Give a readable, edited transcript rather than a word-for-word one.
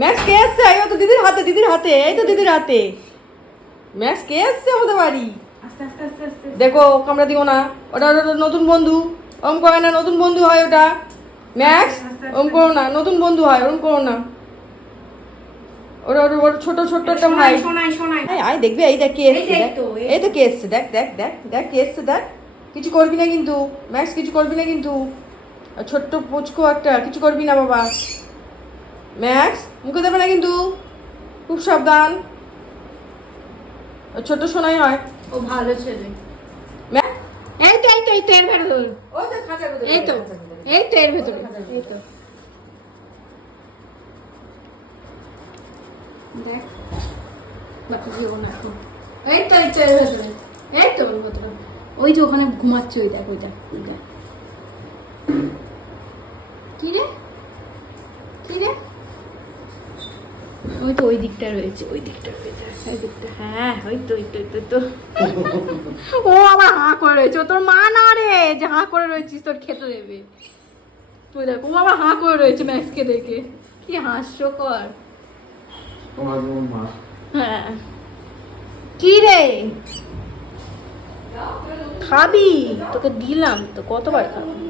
Max কে এসছে? এই তো দিদির হাতে, দিদির হাতে, এই তো দিদির হাতে। ম্যাক্স কে এসছে আমাদের বাড়ি? আস্তে আস্তে আস্তে আস্তে। দেখো কামড়া দিও না, ওটা ওটা ওটা নতুন বন্ধু। ওম করে না, নতুন বন্ধু হয় ওটা। ম্যাক্স ওম করো না, নতুন বন্ধু হয়, ওরম করো না। ওটা ওটা ওর ছোট ছোট্ট একটা ভাই। শোনাই শোনাই। আয় আয় দেখবি, এই দেখ কে এসছে, এই দেখ তো, এই এই তো কে এসছে, দেখ দেখ দেখ দেখ কে এসছে, দেখ। কিছু করবি না কিন্তু ম্যাক্স, কিছু করবি না কিন্তু। আর ছোট্ট পুচকো একটা, কিছু করবি না বাবা। ম্যাক্স মুখে দেবে না কিন্তু, খুব সাবধান। ও ছোট্ট সোনাই হয়। ও ভালো ছেলে। ম্যাক্স এই তো এই তো এই তো এর ভেতর। ওই তো খাঁচার ভিতরে, এই তো এই তো এর ভেতর। এই তো দেখ বাকি যেও না এখন। এই তো এই তো এর ভেতরে। এই তো ওর ভেতরে। ওই যে ওখানে ঘুমাচ্ছে, ওই দেখ ওই দেখ ওই দেখ। কি রে কি রে? ওই তো ওই দিকটা রয়েছে, ওই দিকটা রয়েছে, ওই দিকটা। হ্যাঁ ওই তো ওই তো ওই তো, ওই তো। ও আবার হাঁ করে রয়েছে, ও তোর মা না রে যে হাঁ করে রয়েছিস তোর খেতে দেবে। তুই দেখ ও আবার হাঁ করে রয়েছে ম্যাক্সকে দেখে, কি হাস্যকর। হ্যাঁ কি রে খাবি? তোকে দিলাম তো, কতবার খাবি?